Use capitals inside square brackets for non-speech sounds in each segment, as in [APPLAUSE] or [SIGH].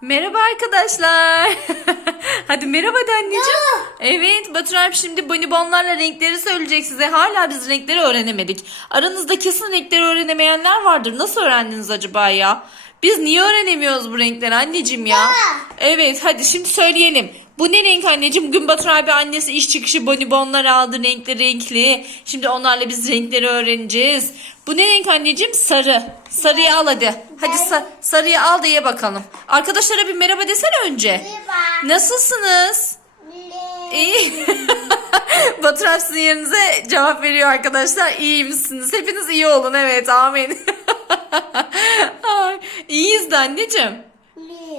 Merhaba arkadaşlar. [LAUGHS] Hadi merhaba de anneciğim. Evet Batur şimdi bonibonlarla renkleri söyleyecek size. Hala biz renkleri öğrenemedik. Aranızda kesin renkleri öğrenemeyenler vardır. Nasıl öğrendiniz acaba ya? Biz niye öğrenemiyoruz bu renkleri anneciğim ya? Evet hadi şimdi söyleyelim. Bu ne renk anneciğim? Bugün Batur abi annesi iş çıkışı bonibonlar aldı renkli renkli. Şimdi onlarla biz renkleri öğreneceğiz. Bu ne renk anneciğim? Sarı. Sarıyı al hadi. Hadi sa- sarıyı al da ye bakalım. Arkadaşlara bir merhaba desene önce. Merhaba. Nasılsınız? İyi. [LAUGHS] Batur abi sizin yerinize cevap veriyor arkadaşlar. İyi misiniz? Hepiniz iyi olun. Evet amin. [LAUGHS] Ay, İyiyiz de anneciğim.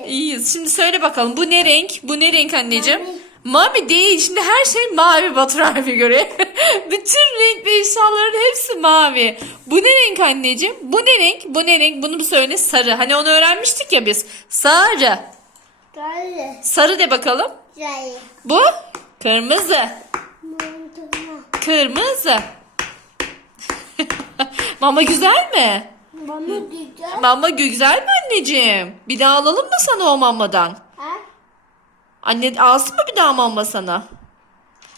İyiyiz. Şimdi söyle bakalım bu ne renk? Bu ne renk anneciğim? Mavi. Mavi değil. Şimdi her şey mavi Batur abi göre. [LAUGHS] Bütün renkli eşyaların hepsi mavi. Bu ne renk anneciğim? Bu ne renk? Bu ne renk? Bunu bir söyle. Sarı. Hani onu öğrenmiştik ya biz. Sarı. Sarı. Sarı de bakalım. Sarı. Bu kırmızı. Kırmızı. [LAUGHS] Mama güzel mi? Bana güzel. Mama güzel mi anneciğim? Bir daha alalım mı sana o mamadan? Ha? Anne alsın mı bir daha mama sana?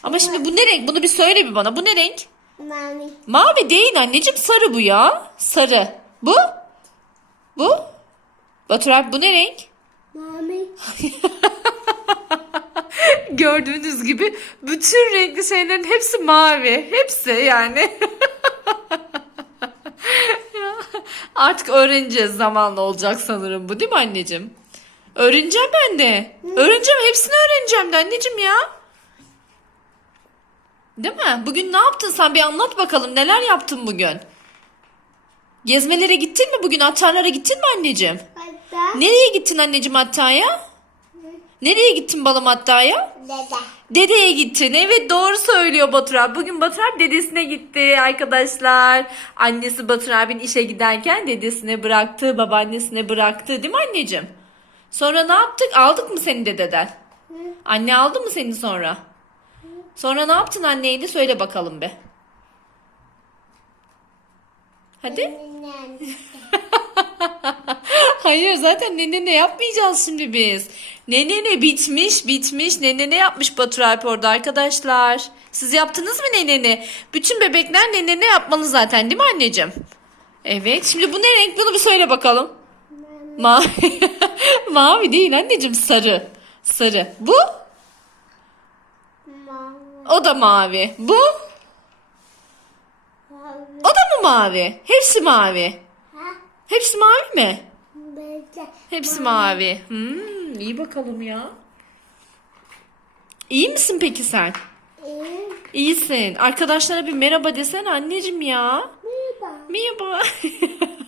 Ama şimdi bu ne renk? Bunu bir söyle bir bana. Bu ne renk? Mami. Mavi değil anneciğim sarı bu ya. Sarı. Bu? Bu? Batur abi bu ne renk? Mami. [LAUGHS] Gördüğünüz gibi bütün renkli şeylerin hepsi mavi. Hepsi yani. [LAUGHS] Ya, Artık öğreneceğiz zamanla olacak sanırım bu değil mi anneciğim? Öğreneceğim ben de. Öğreneceğim hepsini öğreneceğim de anneciğim ya. Değil mi? Bugün ne yaptın sen bir anlat bakalım neler yaptın bugün? Gezmelere gittin mi bugün? Atarlara gittin mi anneciğim? Hatta. Nereye gittin anneciğim Hatta'ya? Nereye gittin balım Hatta'ya? Dede. Dedeye gittin. Evet doğru söylüyor Batur abi. Bugün Batur abi dedesine gitti arkadaşlar. Annesi Batur abinin işe giderken dedesine bıraktı, babaannesine bıraktı değil mi anneciğim? Sonra ne yaptık? Aldık mı seni dededen? Anne aldı mı seni sonra? Sonra ne yaptın anneyle söyle bakalım be. Hadi. [LAUGHS] Hayır zaten nene ne yapmayacağız şimdi biz. Nene ne bitmiş bitmiş. Nene ne yapmış Batur Alp orada arkadaşlar. Siz yaptınız mı neneni? Bütün bebekler nene ne yapmalı zaten değil mi anneciğim? Evet şimdi bu ne renk bunu bir söyle bakalım. Mavi. [LAUGHS] Mavi değil anneciğim sarı. Sarı. Bu? Mami. O da mavi. Bu? Mavi. O da mı mavi? Hepsi mavi. Ha? Hepsi mavi mi? Hepsi mavi. Hmm, iyi bakalım ya. İyi misin peki sen? İyi. İyisin. Arkadaşlara bir merhaba desene anneciğim ya. Merhaba. Merhaba. [LAUGHS]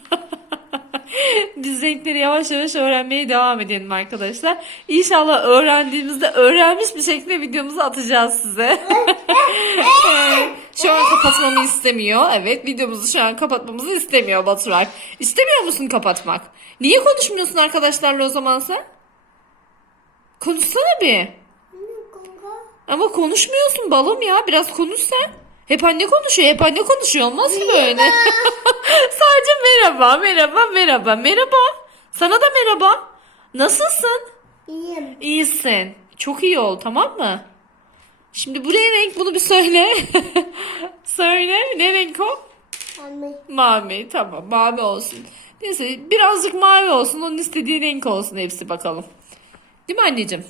Biz renkleri yavaş yavaş öğrenmeye devam edelim arkadaşlar. İnşallah öğrendiğimizde öğrenmiş bir şekilde videomuzu atacağız size. [LAUGHS] Şu an kapatmamı istemiyor. Evet videomuzu şu an kapatmamızı istemiyor Batur Alp. İstemiyor musun kapatmak? Niye konuşmuyorsun arkadaşlarla o zaman sen? Konuşsana bir. Ama konuşmuyorsun balım ya. Biraz konuş sen. Hep anne konuşuyor. Hep anne konuşuyor. Olmaz ki böyle. [LAUGHS] Sadece merhaba, merhaba, merhaba, merhaba. Sana da merhaba. Nasılsın? İyiyim. İyisin. Çok iyi ol tamam mı? Şimdi bu ne renk bunu bir söyle. [LAUGHS] söyle ne renk o? Mami. Mavi tamam mavi olsun. Neyse birazcık mavi olsun onun istediği renk olsun hepsi bakalım. Değil mi anneciğim?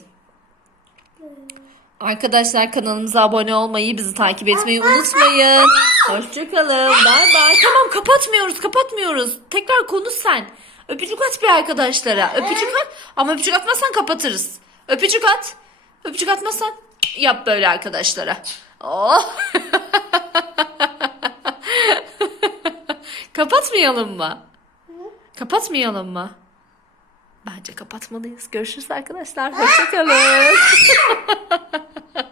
Arkadaşlar kanalımıza abone olmayı, bizi takip etmeyi unutmayın. Hoşçakalın. Bay bay. Tamam kapatmıyoruz, kapatmıyoruz. Tekrar konuş sen. Öpücük at bir arkadaşlara. Öpücük at. Ama öpücük atmazsan kapatırız. Öpücük at. Öpücük atmazsan yap böyle arkadaşlara. Oh. [LAUGHS] Kapatmayalım mı? Kapatmayalım mı? Bence kapatmalıyız. Görüşürüz arkadaşlar. Hoşçakalın. [LAUGHS]